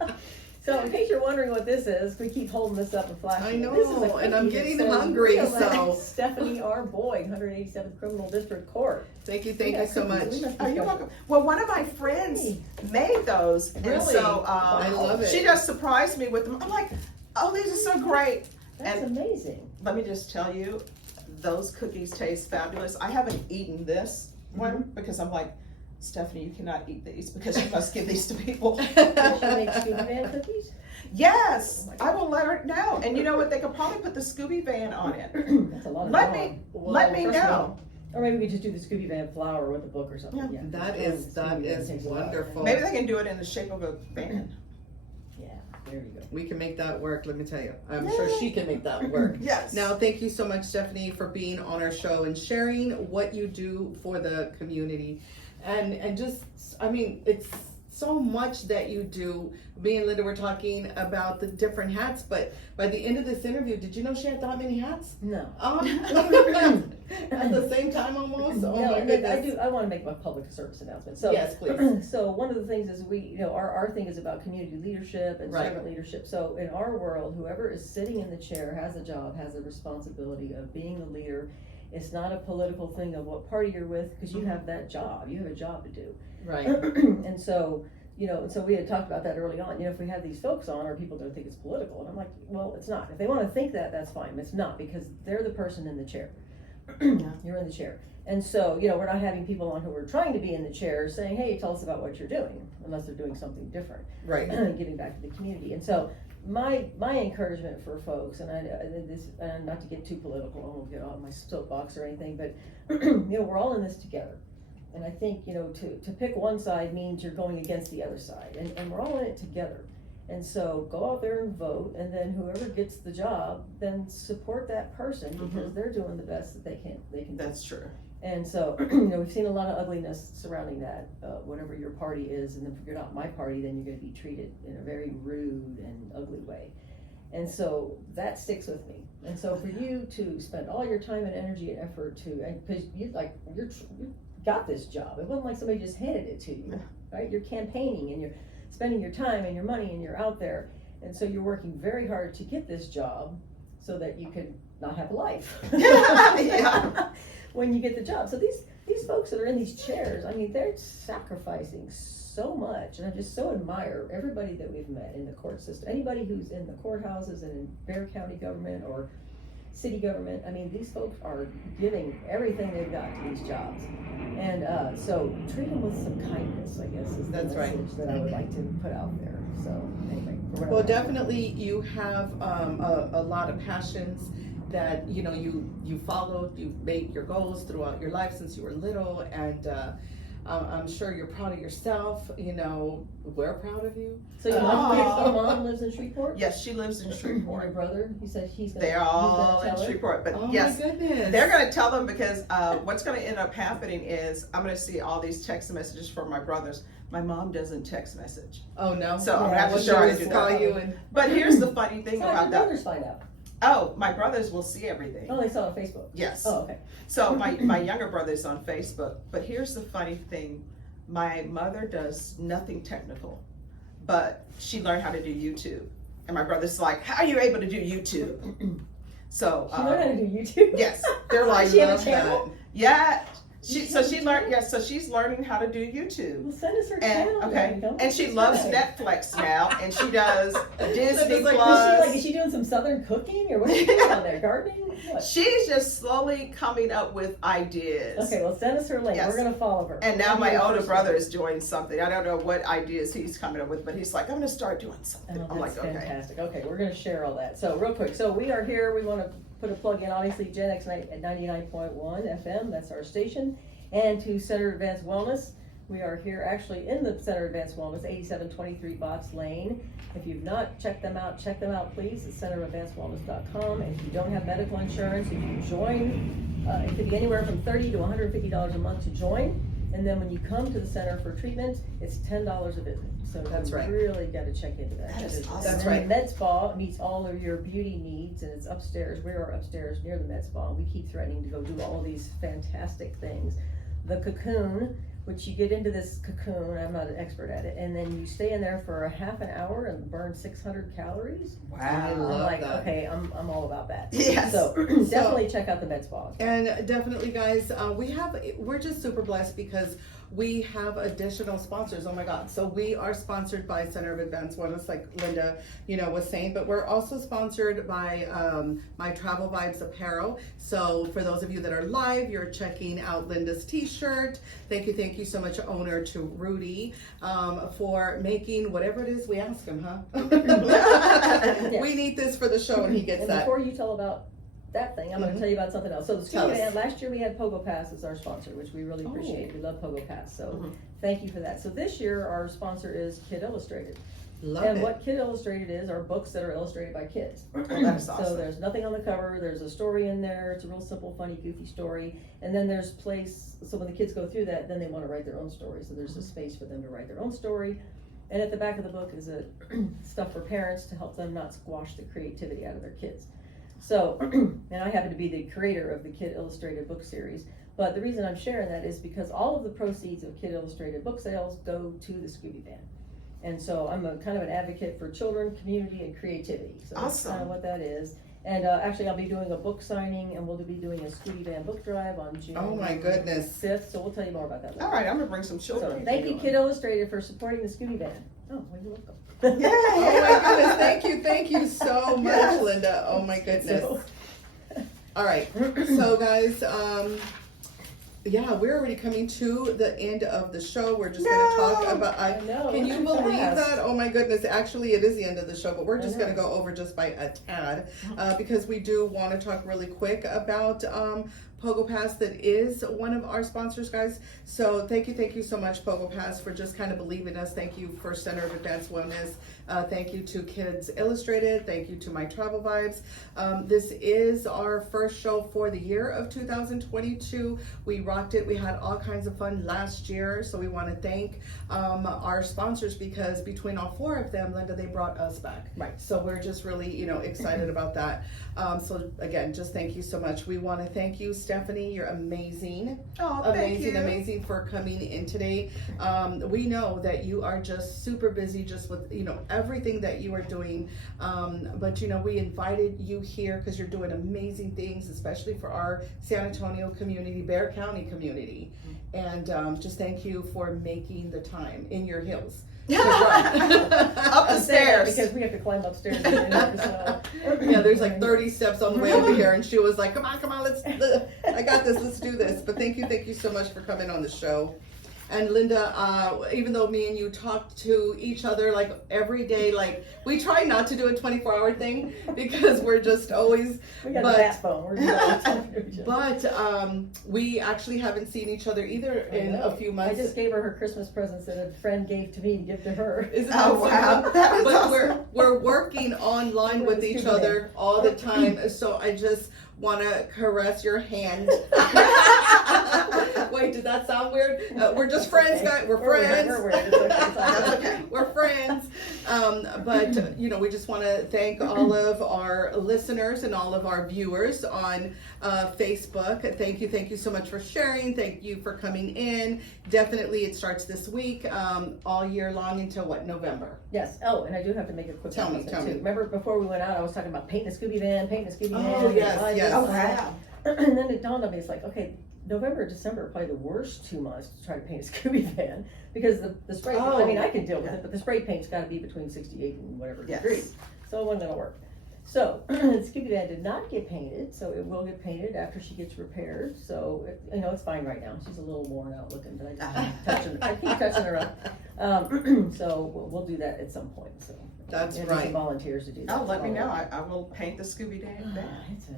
So in case you're wondering what this is, we keep holding this up and flashing. I it. know, This is a and I'm cookie that getting says, hungry, "Re-elect so." Stephanie R. Boyd, 187th Criminal District Court. Thank you Yeah, so cookies. much. We must be Oh, you're special. welcome. Well, one of my friends Hey. made those. And Really? so I love it. she just surprised me with them. I'm like, oh, these are so great. That's And- amazing. Let me just tell you, those cookies taste fabulous. I haven't eaten this one because I'm like, Stephanie, you cannot eat these because you must give these to people. Does she make Scooby Van cookies? Yes, Oh my God. I will let her know. And you know what? They could probably put the Scooby Van on it. That's a lot of Let dog. me Well, let me first of know. all- Or maybe we just do the Scooby Van flower with a book or something. Yeah. Yeah. That Scooby is Van takes a lot. wonderful. Maybe they can do it in the shape of a van. Yeah. There you go. We can make that work, let me tell you. I'm sure she can make that work. Yes. Now, thank you so much, Stephanie, for being on our show and sharing what you do for the community. And just, I mean, it's so much that you do. Me and Linda were talking about the different hats, but by the end of this interview, did you know she had that many hats? No. At the same time almost? Oh No, my goodness. I want to make my public service announcement. So, Yes, please. So one of the things is our thing is about community leadership and Right. servant leadership. So in our world, whoever is sitting in the chair has a job, has a responsibility of being the leader. It's not a political thing of what party you're with, because you have that job. You have a job to do. Right. And so, so we had talked about that early on. If we have these folks on, or people don't think it's political, and I'm like, well, it's not. If they want to think that, that's fine. It's not, because they're the person in the chair. You're in the chair. And so, we're not having people on who are trying to be in the chair saying, hey, tell us about what you're doing, unless they're doing something different. Right. Giving back to the community. And so my encouragement for folks, and and not to get too political, I won't get on my soapbox or anything, but we're all in this together. And I think, to pick one side means you're going against the other side, and we're all in it together. And so go out there and vote, and then whoever gets the job, then support that person, because they're doing the best that they can do. That's true. And so, we've seen a lot of ugliness surrounding that, whatever your party is, and if you're not my party, then you're gonna be treated in a very rude and ugly way. And so that sticks with me. And so for you to spend all your time and energy and effort because you got this job. It wasn't like somebody just handed it to you, right? You're campaigning and you're spending your time and your money and you're out there. And so you're working very hard to get this job so that you could not have a life. Yeah. When you get the job. So these folks that are in these chairs, I mean, they're sacrificing so much. And I just so admire everybody that we've met in the court system. Anybody who's in the courthouses and in Bexar County government or city government. I mean, these folks are giving everything they've got to these jobs. And so treat them with some kindness, I guess, is the message that I would like to put out there. So anyway. Well, definitely you have a lot of passions that you followed, you made your goals throughout your life since you were little, and I'm sure you're proud of yourself. We're proud of you. So your mom lives in Shreveport? Yes, she lives in Shreveport. Your brother, he said they're all in Shreveport, but yes, my goodness. They're going to tell them, because what's going to end up happening is I'm going to see all these text messages from my brothers. My mom doesn't text message. Oh no. So I'm going to have to show her to do that. But here's the funny thing How about did that. your brothers find out? Oh, my brothers will see everything. Oh, they saw it on Facebook? Yes. Oh, okay. So my younger brother's on Facebook, but here's the funny thing. My mother does nothing technical, but she learned how to do YouTube. And my brother's like, how are you able to do YouTube? So She learned how to do YouTube? Yes. They're like, She have a channel? yeah. So she's learning how to do YouTube. Well, send us her channel. Okay. Then. And she loves Netflix now, and she does Disney like, Plus. Is she doing some southern cooking, or what is she doing out there? Gardening? What? She's just slowly coming up with ideas. Okay, well, send us her link. Yes. We're going to follow her. And now my older brother is doing something. I don't know what ideas he's coming up with, but he's like, I'm going to start doing something. Oh, I'm that's like, okay. fantastic. Okay, we're going to share all that. So real quick, so we are here. We want to put a plug in, obviously, GenX at 99.1 FM. That's our station. And to Center Advanced Wellness. We are here actually in the Center Advanced Wellness, 8723 Botts Lane. If you've not checked them out, please. It's centeradvancedwellness.com. If you don't have medical insurance, if you join, it could be anywhere from $30 to $150 a month to join. And then when you come to the center for treatment, it's $10 a visit. So That's right. You really got to check into that. That is awesome. That's And right. the med spa meets all of your beauty needs, and it's upstairs. We are upstairs near the med spa. We keep threatening to go do all these fantastic things. The cocoon, which you get into this cocoon, I'm not an expert at it, and then you stay in there for a half an hour and burn 600 calories. I I'm love like, that. okay, I'm all about that. Yes. So definitely check out the med spa. And definitely, guys, we're just super blessed because we have additional sponsors. Oh my God. So we are sponsored by Center of Advanced Wellness, like Linda, was saying, but we're also sponsored by My Travel Vibes Apparel. So for those of you that are live, you're checking out Linda's t-shirt. Thank you so much, owner, to Rudy, for making whatever it is we ask him, huh? Yeah. We need this for the show, and he gets And that. before you tell about that thing, I'm gonna tell you about something else. So the Tell Scooby us. Van, last year we had Pogo Pass as our sponsor, which we really appreciate. We love Pogo Pass, so thank you for that. So this year, our sponsor is Kid Illustrated. Love And it. what Kid Illustrated is are books that are illustrated by kids. That is So awesome. there's nothing on the cover, there's a story in there, it's a real simple, funny, goofy story. And then there's place, so when the kids go through that, then they wanna write their own story. So there's a space for them to write their own story. And at the back of the book is a stuff for parents to help them not squash the creativity out of their kids. So, and I happen to be the creator of the Kid Illustrated book series. But the reason I'm sharing that is because all of the proceeds of Kid Illustrated book sales go to the Scooby Van. And so I'm a kind of an advocate for children, community, and creativity. So that's kind of what that is. And actually, I'll be doing a book signing, and we'll be doing a Scooby Van book drive on June Oh my goodness. 5th. So we'll tell you more about that later. All right, I'm gonna bring some children. So thank you, Kid Illustrated, for supporting the Scooby Van. Oh, well, you're welcome. Oh my goodness, thank you so much, Yes. Linda. Oh my goodness. So- All right, so guys, yeah, we're already coming to the end of the show. We're just gonna talk about, I know, can you too believe fast. that? Oh my goodness, actually it is the end of the show, but we're I just know. gonna go over just by a tad, because we do wanna talk really quick about, Pogo Pass, that is one of our sponsors, guys. So thank you so much, Pogo Pass, for just kind of believing us. Thank you for Center of Advanced Wellness. Thank you to Kids Illustrated. Thank you to My Travel Vibes. This is our first show for the year of 2022. We rocked it. We had all kinds of fun last year. So we want to thank our sponsors, because between all four of them, Linda, they brought us back. Right. So we're just really, excited about that. So again, just thank you so much. We want to thank you, Stephanie. You're amazing. Oh, thank you. Amazing for coming in today. We know that you are just super busy just with, everything that you are doing. But, we invited you here because you're doing amazing things, especially for our San Antonio community, Bexar County community. And just thank you for making the time in your hills. Up the stairs. Because we have to climb upstairs. And get in there, so. Yeah, there's like 30 steps on the way over here, and she was like, come on, I got this, let's do this. But thank you so much for coming on the show. And Linda, even though me and you talk to each other like every day, like we try not to do a 24-hour thing because we're just always, We got a bat phone. We're just all talking to each other. but we actually haven't seen each other either in a few I months. just gave her her Christmas presents that a friend gave to me to give to her. Isn't that Oh, wow. so? That is But awesome. we're working online with each other all the time, so I just want to caress your hand. Wait, did that sound weird? We're just friends, guys. We're friends. We're weird. It's okay. It's all That's right. okay. We're friends. But we just want to thank all of our listeners and all of our viewers on Facebook. Thank you so much for sharing. Thank you for coming in. Definitely, it starts this week, all year long until what, November? Yes. Oh, and I do have to make a quick Tell me, announcement, tell too. me. Remember before we went out, I was talking about painting a Scooby Van, Oh, yes, yes. Oh, wow. And then it dawned on me, it's like, okay, November, December are probably the worst 2 months to try to paint a Scooby Van, because the spray, Oh. I mean, I can deal with it, but the spray paint's gotta be between 68 and whatever Yes. degrees. So it wasn't gonna work. So, Scooby Van did not get painted, so it will get painted after she gets repaired. So, it's fine right now. She's a little worn out looking, but I keep touching her up. So we'll do that at some point, so. That's and right. Some volunteers to do that. Oh, let me know. I will paint the Scooby Van.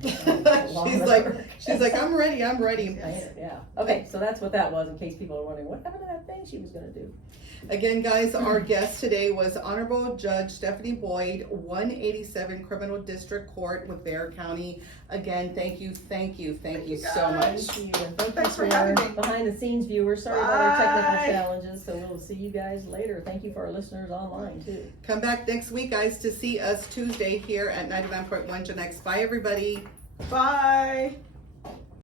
It's a long road. She's like, I'm ready. Yeah. Okay, so that's what that was, in case people are wondering, what happened to that thing she was gonna do? Again, guys, our guest today was Honorable Judge Stephanie Boyd, 187 Criminal District Court with Bexar County. Again, thank you so much. Thank you, and thank Thanks you for having me. behind the scenes viewers. Sorry about our technical Bye. challenges, so we'll see you guys later. Thank you for our listeners online too. Come back next week, guys, to see us Tuesday here at 99.1 GenX. Bye, everybody. Bye.